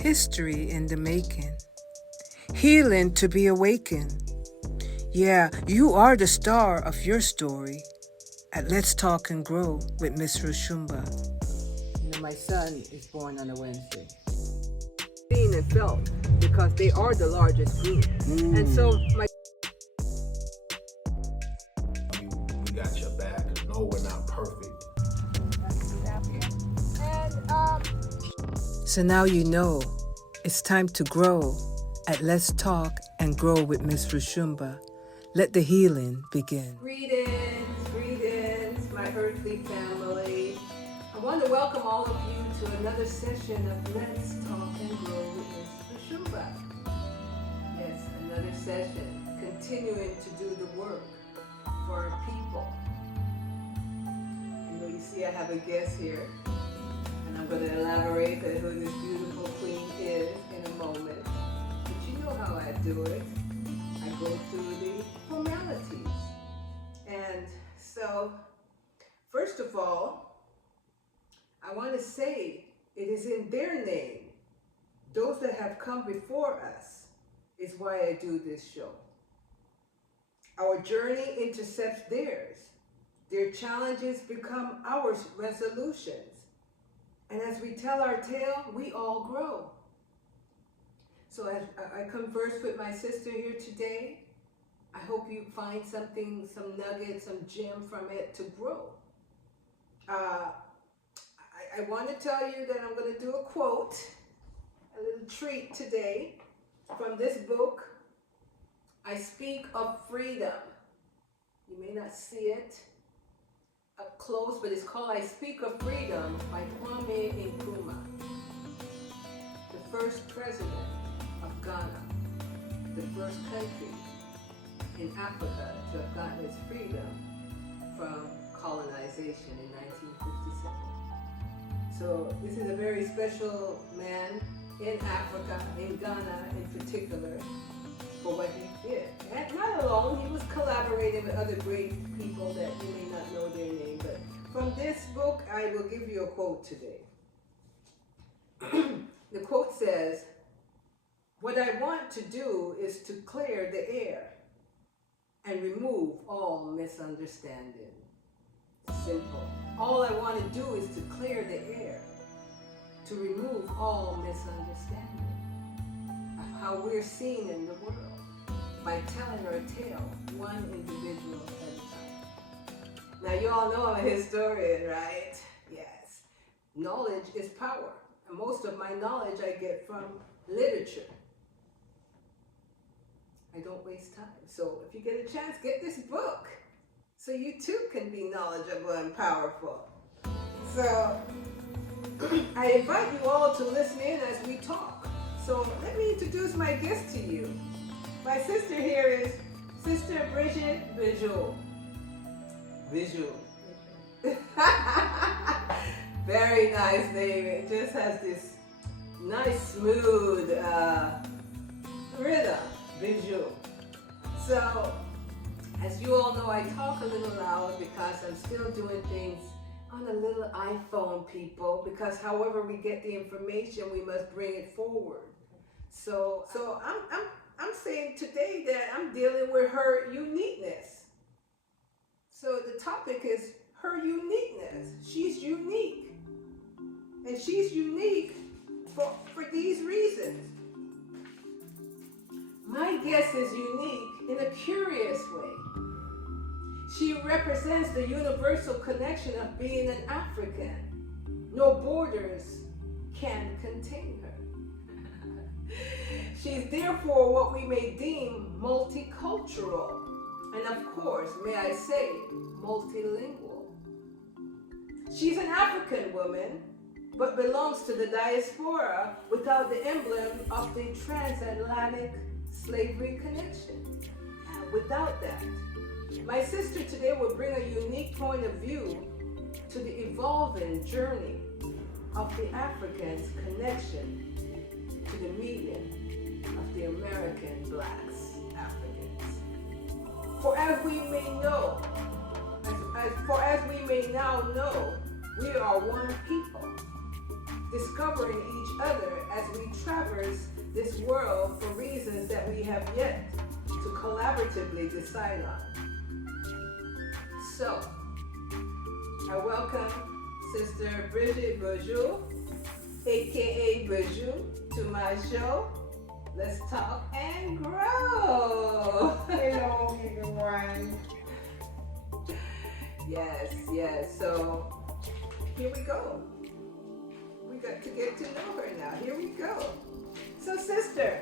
history in the making, healing to be awakened. Yeah, you are the star of your story at Let's Talk and Grow with Miss Roshumba. You know, my son is born on a Wednesday. Seen and felt because they are the largest group. And so we got your back. No, we're not perfect. So now you know it's time to grow at Let's Talk and Grow with Miss Roshumba. Let the healing begin. Greetings, my earthly family. I want to welcome all of you to another session of Let's Talk and Grow with Miss Roshumba. Yes, another session, continuing to do the work for our people. You see I have a guest here, and I'm going to elaborate on who this beautiful queen is in a moment. But you know how I do it. I go through the formalities. And so, first of all, I want to say it is in their name, those that have come before us, is why I do this show. Our journey intercepts theirs. Their challenges become our resolutions. And as we tell our tale, we all grow. So as I converse with my sister here today, I hope you find something, some nugget, some gem from it to grow. I want to tell you that I'm going to do a quote, a little treat today from this book, I Speak of Freedom. You may not see it up close, but it's called I Speak of Freedom by Kwame Nkrumah, the first president of Ghana, the first country in Africa to have gotten its freedom from colonization in 1957. So this is a very special man in Africa, in Ghana in particular, for what he did. And not alone, he was collaborating with other great people that you may not know their name. But from this book, I will give you a quote today. The quote says, "What I want to do is to clear the air and remove all misunderstanding." Simple. All I want to do is to clear the air, to remove all misunderstanding of how we're seen in the world by telling our tale, one individual at a time. Now, you all know I'm a historian, right? Yes. Knowledge is power. And most of my knowledge I get from literature. I don't waste time. So if you get a chance, get this book so you too can be knowledgeable and powerful. So I invite you all to listen in as we talk. So let me introduce my guest to you. My sister here is Sister Bridget Bijoul. Bijoul. Very nice name. It just has this nice, smooth rhythm. Bijoul. So, as you all know, I talk a little loud because I'm still doing things on a little iPhone, people, because however we get the information, we must bring it forward. So I'm saying today that I'm dealing with her uniqueness. So the topic is her uniqueness. She's unique. And she's unique for these reasons. My guest is unique in a curious way. She represents the universal connection of being an African. No borders can contain her. She's therefore what we may deem multicultural, and of course, may I say, multilingual. She's an African woman, but belongs to the diaspora without the emblem of the transatlantic slavery connection. Without that, my sister today will bring a unique point of view to the evolving journey of the Africans' connection to the median of the American blacks, Africans. For as we may know, as we may now know, we are one people, discovering each other as we travel this world for reasons that we have yet to collaboratively decide on. So, I welcome Sister Bridget Bijoul, aka Bijoul, to my show. Let's talk and grow. Hello, everyone. Yes. So, here we go. We got to get to know her now. Here we go. So, sister,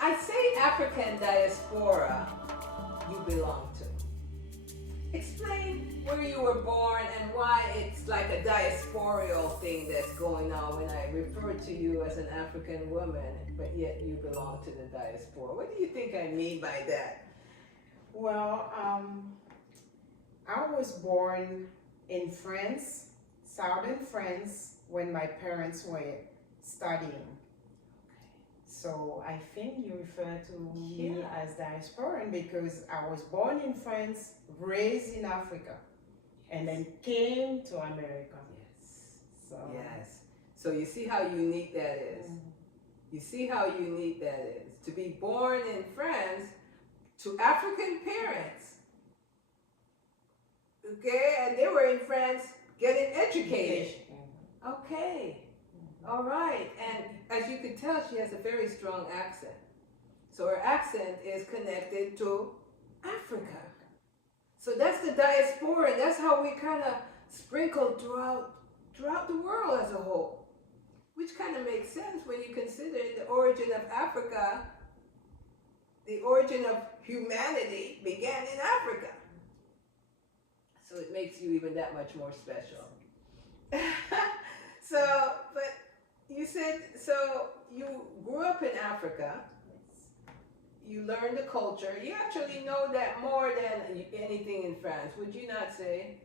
I say African diaspora you belong to. Explain where you were born and why it's like a diasporial thing that's going on when I refer to you as an African woman, but yet you belong to the diaspora. What do you think I mean by that? Well, I was born in France, southern France, when my parents were studying. So I think you refer to me as diasporan because I was born in France, raised in Africa, and then came to America. Yes. So you see how unique that is. You see how unique that is. To be born in France to African parents. Okay, and they were in France getting educated. Okay. All right. And as you can tell, she has a very strong accent. So her accent is connected to Africa. So that's the diaspora, and that's how we kind of sprinkled throughout the world as a whole. Which kind of makes sense when you consider the origin of Africa, the origin of humanity began in Africa. So it makes you even that much more special. So, but you said, so you grew up in Africa, you learned the culture, you actually know that more than anything in France, would you not say?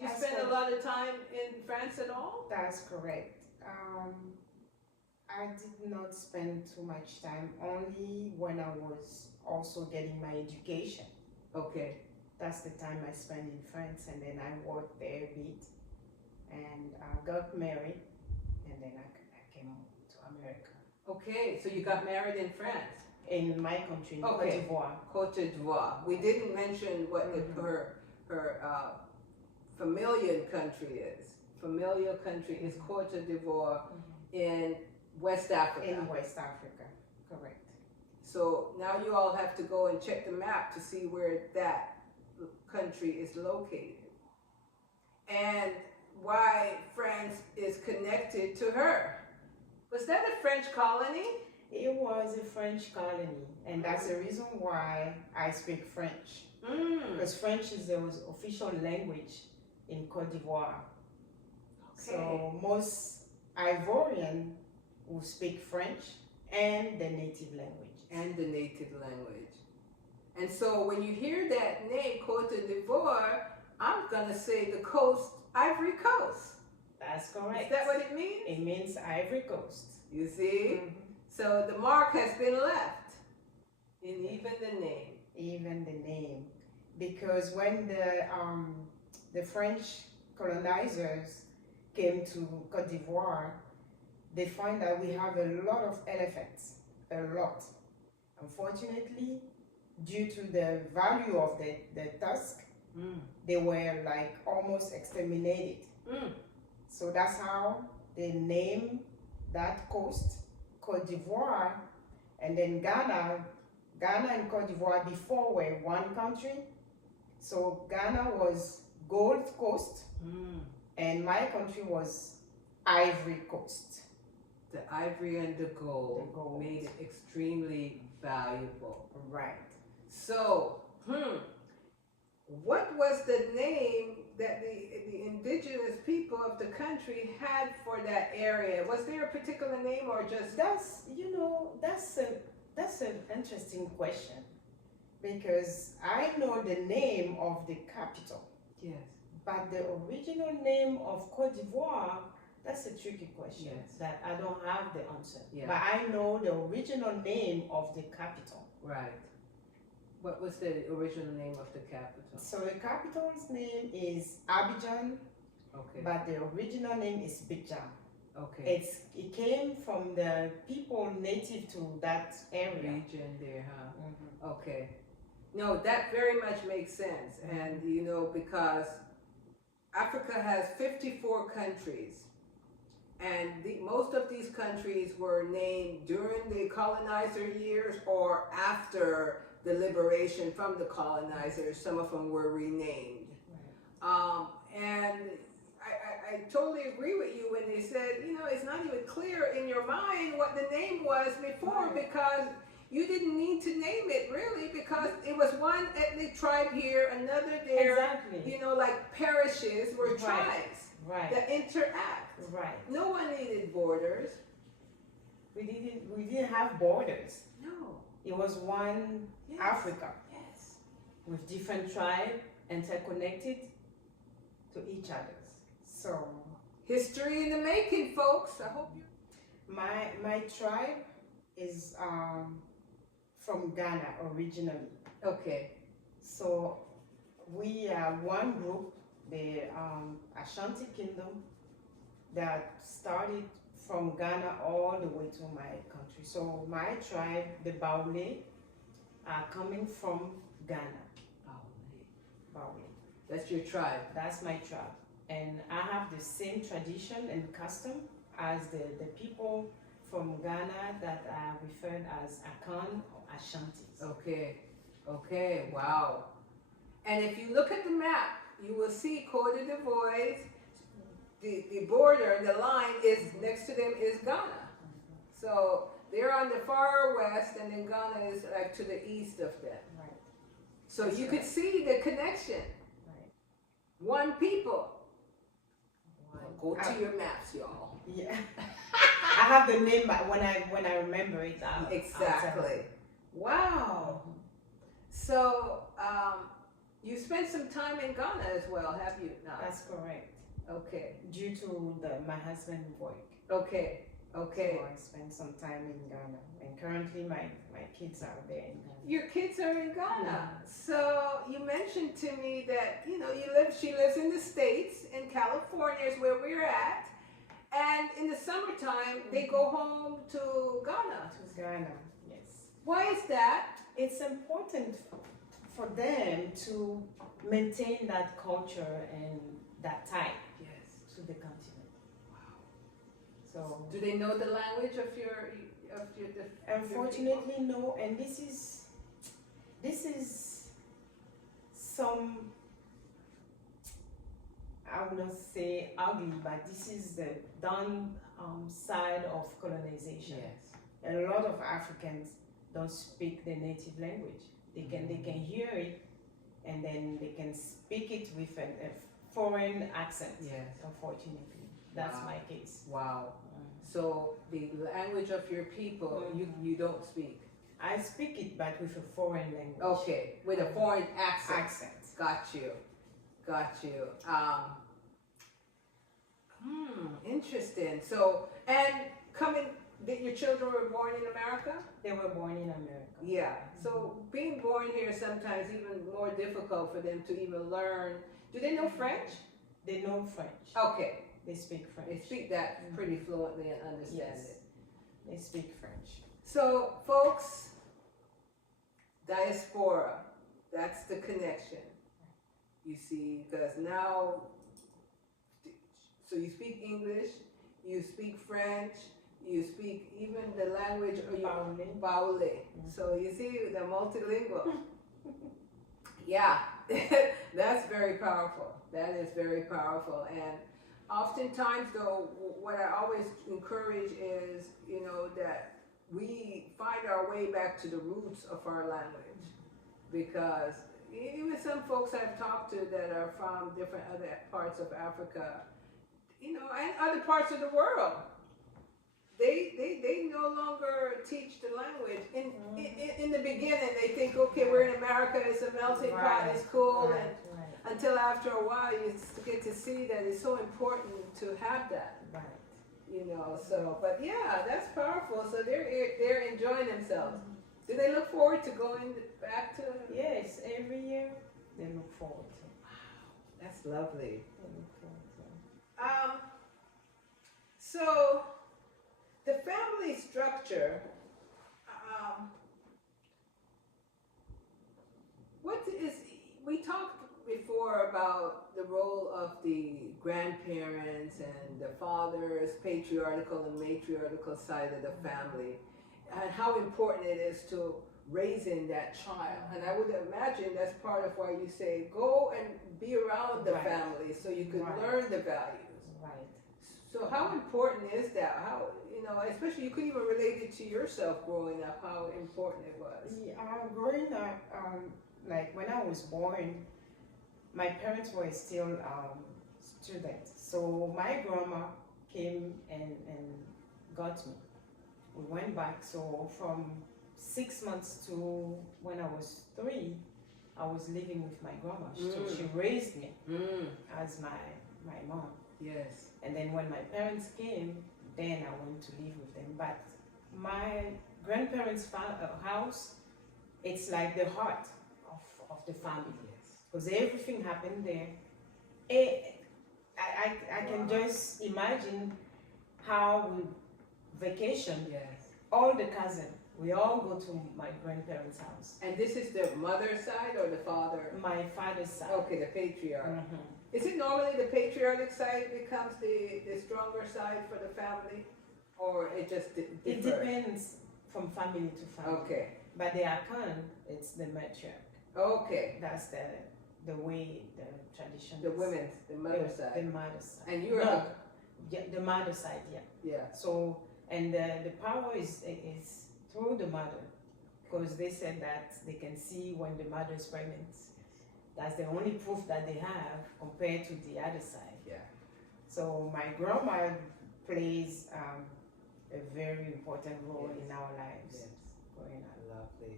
Did you spend a lot of time in France at all? That's correct. I did not spend too much time, only when I was also getting my education. Okay. That's the time I spent in France, and then I worked there a bit, and got married, and then I came to America. Okay, so you got married in France? In my country, in Okay. Côte d'Ivoire. Côte d'Ivoire. We didn't mention what her familial country is. Familial country is Côte d'Ivoire in West Africa. In West Africa, correct. So now you all have to go and check the map to see where that country is located. And why France is connected to her. Was that a French colony? It was a French colony, and that's the reason why I speak French. Because French is the official language in Côte d'Ivoire. Okay. So most Ivorian will speak French and the native language. And so when you hear that name, Côte d'Ivoire, I'm gonna say the coast, Ivory Coast. That's correct. Is that what it means? It means Ivory Coast. You see? So the mark has been left in even the name. Even the name. Because when the French colonizers came to Côte d'Ivoire, they find that we have a lot of elephants, a lot. Unfortunately, due to the value of the tusk, they were like almost exterminated. So that's how they named that coast Côte d'Ivoire, and then Ghana and Côte d'Ivoire before were one country. So Ghana was Gold Coast, and my country was Ivory Coast. The ivory and the gold made it extremely valuable. Right. So, what was the name that the indigenous people of the country had for that area? Was there a particular name or just? That's an interesting question, because I know the name of the capital. Yes. But the original name of Côte d'Ivoire, that's a tricky question that I don't have the answer. Yeah. But I know the original name of the capital. Right. What was the original name of the capital? So the capital's name is Abidjan, Okay. but the original name is Bijoul. Okay. It came from from the people native to that area. Region there, huh? Mhm. Okay. No, that very much makes sense. And, you know, because Africa has 54 countries. And most of these countries were named during the colonizer years or after the liberation from the colonizers. Some of them were renamed. And I totally agree with you when they said, you know, it's not even clear in your mind what the name was before, because you didn't need to name it really, because it was one ethnic tribe here, another there. Exactly. You know, like parishes were tribes that interact. Right. No one needed borders. We didn't have borders. No. It was one Africa. Yes. With different tribes interconnected to each other. So history in the making, folks. I hope you. My tribe is from Ghana originally. Okay. So we are one group, the Ashanti Kingdom, that started from Ghana all the way to my country. So my tribe, the Bijoul, are coming from Ghana. Bijoul. That's your tribe. That's my tribe. And I have the same tradition and custom as the people from Ghana that are referred as Akan or Ashantis. Okay. Okay. Wow. And if you look at the map, you will see Côte d'Ivoire. The border, the line is next to them is Ghana. So they're on the far west, and then Ghana is like to the east of them. Right. So That's you right. could see the connection. Right. One people. Go to your maps, y'all. Yeah. I have the name, but when I remember it, Exactly. Wow. So you spent some time in Ghana as well, have you not? That's correct. Okay. Due to my husband's work. Okay. Okay. So I spent some time in Ghana, and currently my kids are there in Ghana. Your kids are in Ghana. Yeah. So you mentioned to me that, you know, she lives in the States, in California is where we're at. And in the summertime, they go home to Ghana. To Ghana, yes. Why is that? It's important for them to maintain that culture and that tie to the continent. Wow. So Do they know the language of your unfortunately no, and this is some, I will not say ugly, but this is the down side of colonization. Yes. A lot of Africans don't speak the native language. They can hear it, and then they can speak it with a foreign accent. Yes. Unfortunately, that's Wow. my case. Wow. So the language of your people, you don't speak. I speak it, but with a foreign language. Okay, with a foreign accent. Accent. Got you. Got you. Interesting. So, and your children were born in America? They were born in America. Yeah. So being born here sometimes even more difficult for them to even learn. Do they know French? They know French. Okay. They speak French. They speak that pretty fluently and understand Yes. it. They speak French. So, folks, diaspora, that's the connection. You see, because now, so you speak English, you speak French, you speak even the language of Bijoul. So you see, they're multilingual. Yeah, that's very powerful. That is very powerful. And oftentimes, though, what I always encourage is, you know, that we find our way back to the roots of our language. Because even some folks I've talked to that are from different other parts of Africa, you know, and other parts of the world, they no longer teach the language. In the beginning, they think, okay, we're in America, it's a melting pot, it's cool, and until after a while, you get to see that it's so important to have that. Right. You know, so, but yeah, that's powerful. So they're enjoying themselves. Do they look forward to going back to? Yes, every year they look forward to. Wow, that's lovely. They look forward to. So the family structure, we talked before about the role of the grandparents and the father's patriarchal and matriarchal side of the family, and how important it is to raising that child. And I would imagine that's part of why you say go and be around the family so you can learn the values. Right. So how important is that? How, especially you could even relate it to yourself growing up, how important it was. Yeah, growing up, like when I was born, my parents were still students. So my grandma came and got me. We went back. So from 6 months to when I was 3, I was living with my grandma. So she raised me as my mom. Yes. And then when my parents came, then I went to live with them. But my grandparents' house, it's like the heart of the family. Because everything happened there. I can just imagine how we vacation. Yes. All the cousins, we all go to my grandparents' house. And this is the mother's side or the father? My father's side. Okay, the patriarch. Is it normally the patriarchal side becomes the stronger side for the family? Or it just differs? It depends from family to family. Okay. But the Akan, it's the matriarch. Okay. That's the way the tradition The is. women's, the mother's side. The mother's side. And you're no, yeah, the mother's side, yeah. Yeah. So, and the power is through the mother, because they said that they can see when the mother is pregnant. That's the only proof that they have compared to the other side. Yeah. So my grandma plays a very important role in our lives. Yes. Growing up. Lovely.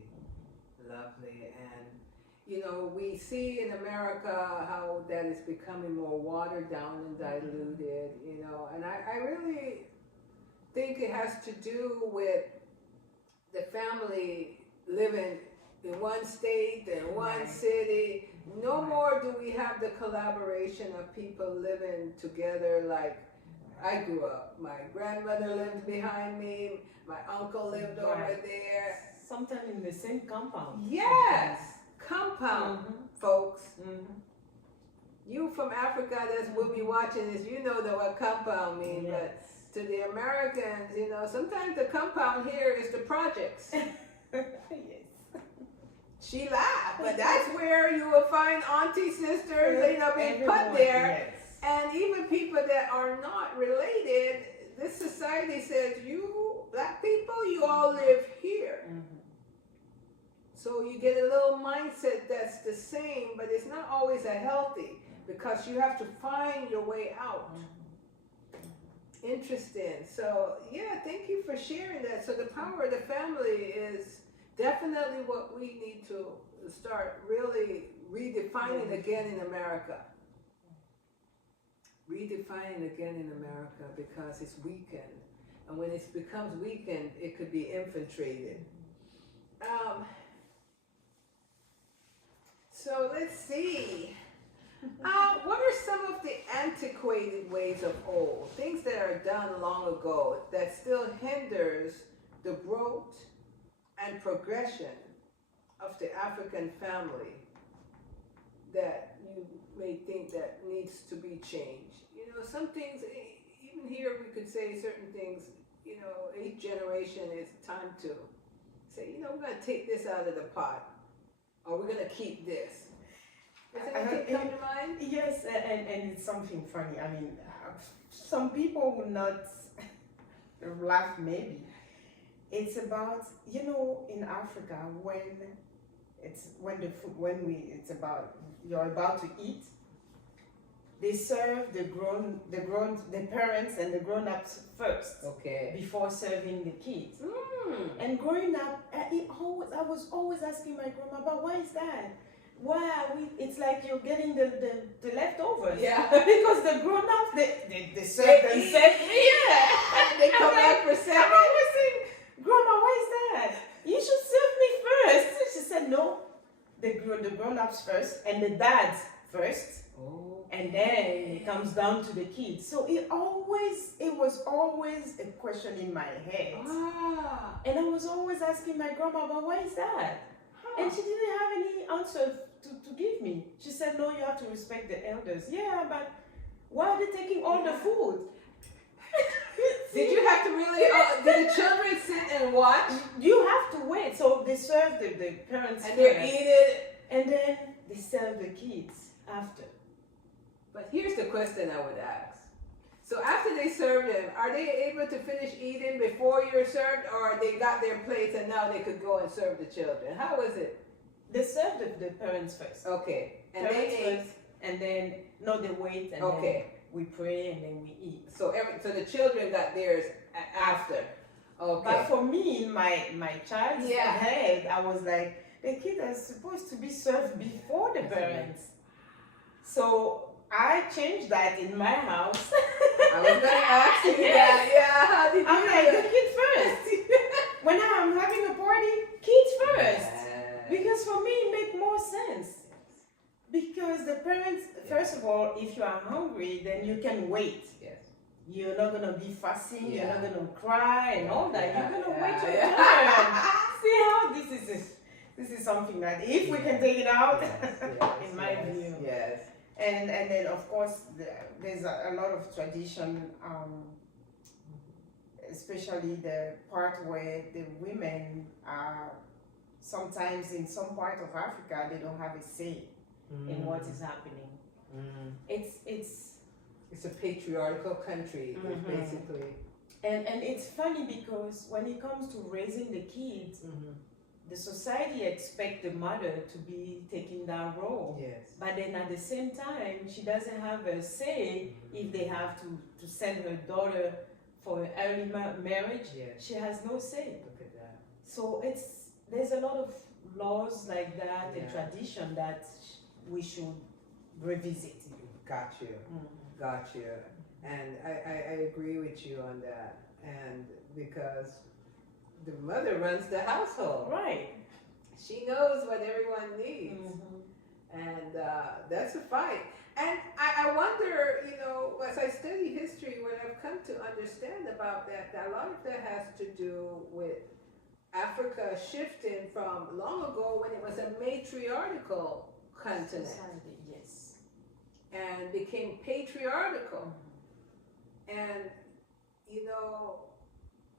Lovely. And we see in America how that is becoming more watered down and diluted, and I really think it has to do with the family living in one state and one city. No more do we have the collaboration of people living together like I grew up. My grandmother lived behind me, my uncle lived over there. Sometimes in the same compound. Yes! Compound, folks. You from Africa that will be watching this, you know what compound means, but to the Americans, sometimes the compound here is the projects. Yes. She laughed, but that's where you will find auntie sisters, being put there. Yes. And even people that are not related, this society says, you black people, you all live here. So you get a little mindset that's the same, but it's not always a healthy, because you have to find your way out. Interesting. So yeah, thank you for sharing that. So the power of the family is definitely what we need to start really redefining again in America. Redefining again in America, because it's weakened. And when it becomes weakened, it could be infiltrated. So let's see. What are some of the antiquated ways of old, things that are done long ago that still hinders the growth and progression of the African family that you may think that needs to be changed? Some things, even here we could say certain things, each generation is time to say, we're going to take this out of the pot, or we're going to keep this. Does anything come to mind? Yes, and it's something funny. I mean, some people will not laugh maybe. It's about, in Africa, you're about to eat, they serve the parents and the grown-ups first. Okay. Before serving the kids. And growing up, I was always asking my grandma, but why is that? Why are we? It's like you're getting the leftovers. Yeah. Because the grown-ups, they serve themselves. Yeah. They come back for seconds. I'm always saying, Grandma, why is that? You should serve me first. She said, no, the grown-ups first and the dads first. Oh. And and then it comes down to the kids. So it was always a question in my head. Ah. And I was always asking my grandma, but why is that? And she didn't have any answer to give me. She said, no, you have to respect the elders. Yeah, but why are they taking all the food? Did you have to really, did the children sit and watch? You have to wait. So they serve the parents And first, they eat it. and then they serve the kids after. But here's the question I would ask. So after they serve them, are they able to finish eating before you're served, or they got their plates and now they could go and serve the children? How is it? They serve the parents first. Okay. And Parents they ate. first, and then they wait, and Okay. then we pray, and then we eat. So the children got theirs after. Okay. But for me, in my child's Yeah. head, I was like, the kids are supposed to be served before the parents. So I changed that in my house. I was gonna ask you that. Yeah. How did you I'm like, the kids first. When I'm having a party, kids first. Because for me, it makes more sense. Because the parents, first of all, if you are hungry, then you can wait. Yes. You're not gonna be fussing. Yeah. You're not gonna cry and all that. You're gonna wait your Yeah. turn. See how this is something that if we can take it out, in my view. Yes. And then of course there's a lot of tradition, especially the part where the women are sometimes in some part of Africa they don't have a say in what is happening. It's a patriarchal country, basically. And it's funny because when it comes to raising the kids, the society expects the mother to be taking that role. Yes. But then at the same time, she doesn't have a say if they have to send her daughter for an early marriage. Yes. She has no say. Look at that. So there's a lot of laws like that and Yeah. tradition that we should revisit. Got you. Got you. And I agree with you on that. And because the mother runs the household. Right. She knows what everyone needs. And that's a fight. And I wonder, as I study history, what I've come to understand about that a lot of that has to do with Africa shifting from long ago when it was a matriarchal continent. Society, yes. And became patriarchal. And,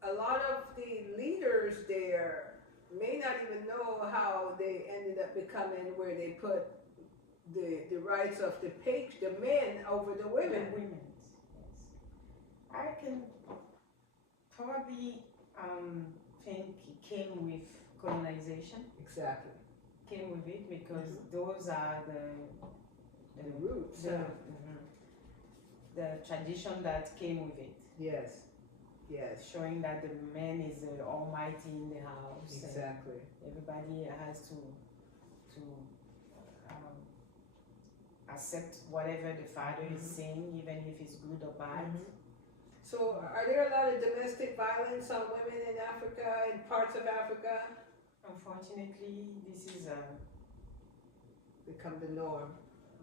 a lot of the leaders there may not even know how they ended up becoming where they put the rights of the men over the women. The women, yes. I can probably think it came with colonization. Exactly. Came with it because those are the roots. The tradition that came with it. Yes. Yes. Showing that the man is the almighty in the house. Exactly. Everybody has to accept whatever the father is saying, even if it's good or bad. So are there a lot of domestic violence on women in Africa, in parts of Africa? Unfortunately, this is Become the norm.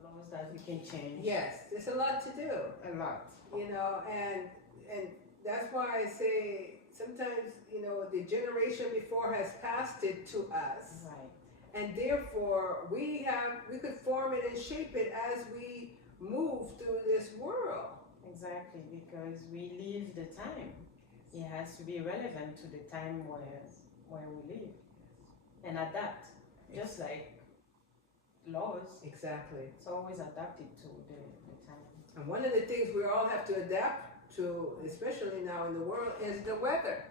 laws that we can change. Yes, there's a lot to do. A lot. And that's why I say sometimes, the generation before has passed it to us. Right. And therefore we could form it and shape it as we move through this world. Exactly, because we live the time. It has to be relevant to the time where we live. And adapt. Just like laws. Exactly. It's always adapted to the time. And one of the things we all have to adapt to, especially now in the world, is the weather.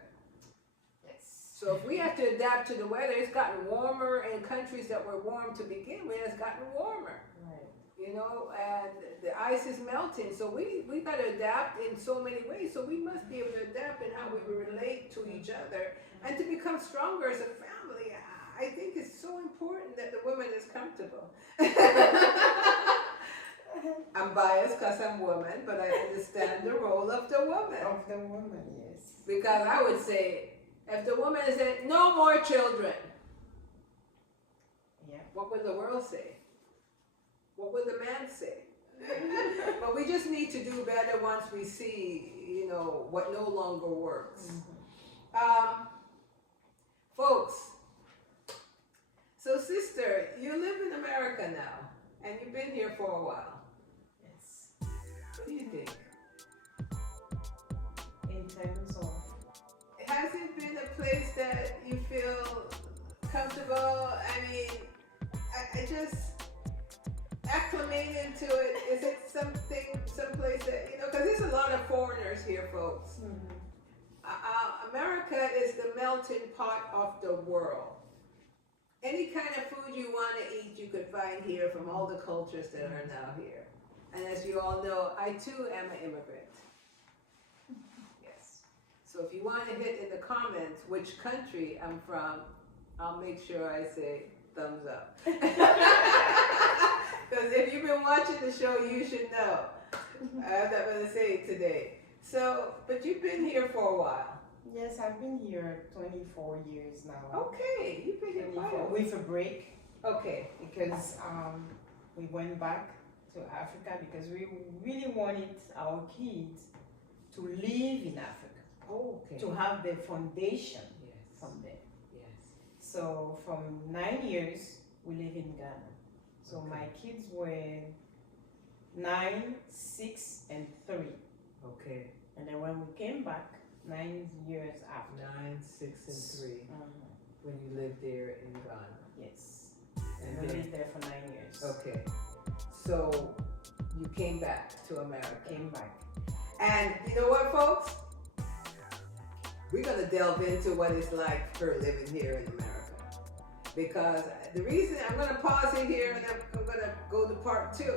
Yes. So if we have to adapt to the weather, it's gotten warmer in countries that were warm to begin with, it's gotten warmer. Right. And the ice is melting. So we got to adapt in so many ways. So we must be able to adapt in how we relate to each other and to become stronger as a family. I think it's so important that the woman is comfortable. I'm biased because I'm a woman, but I understand the role of the woman. Of the woman, yes. Because I would say, if the woman said, no more children, Yeah. what would the world say? What would the man say? But we just need to do better once we see, you know, what no longer works. Folks, so sister, you live in America now, and you've been here for a while. Yes. What do you think? In terms of, Has it been a place that you feel comfortable? I mean, I just acclimated to it. Is it someplace that, you know, because there's a lot of foreigners here, folks. America is the melting pot of the world. Any kind of food you want to eat, you could find here from all the cultures that are now here. And as you all know, I too am an immigrant. Yes. So if you want to hit in the comments which country I'm from, I'll make sure I say thumbs up. Because if you've been watching the show, you should know. I'm not going to say it today. So, but you've been here for a while. yes, I've been here 24 years now. Okay, you've been here quite a while. With a break, Okay. because we went back to Africa because we really wanted our kids to live in Africa, Okay. to have the foundation Yes. from there. Yes. So from 9 years, we live in Ghana. So Okay. my kids were 9, 6, and 3. Okay. And then when we came back, 9 years after. 9, 6, and 3. Mhm. When you lived there in Ghana. Yes. And We then, lived there for 9 years. okay. So you came back to America. Came back. And you know what, folks? We're going to delve into what it's like for living here in America. Because the reason I'm going to pause it here and I'm going to go to part 2.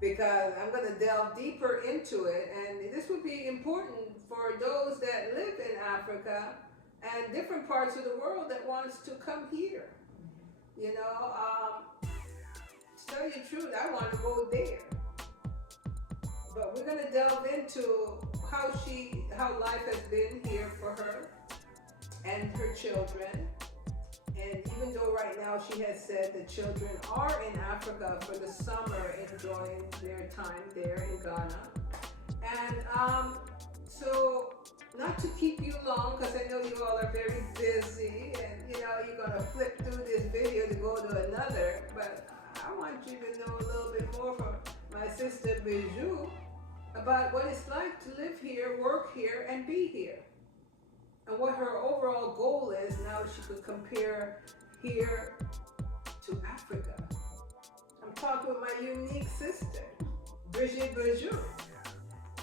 Because I'm going to delve deeper into it. And this would be important for those that live in Africa and different parts of the world that wants to come here. You know, to tell you the truth, I want to go there. But we're going to delve into how life has been here for her and her children. And even though right now she has said the children are in Africa for the summer, enjoying their time there in Ghana. And so, not to keep you long, because I know you all are very busy, and you know you're gonna flip through this video to go to another. But I want you to know a little bit more from my sister Bijoul about what it's like to live here, work here, and be here. And what her overall goal is now she could compare here to Africa. I'm talking with my unique sister, Bijoul.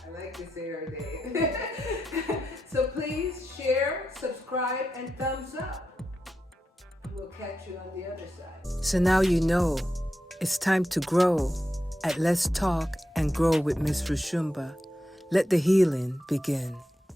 I like to say her name. So please share, subscribe, and thumbs up. We'll catch you on the other side. So now you know it's time to grow at Let's Talk and Grow with Miss Roshumba. Let the healing begin.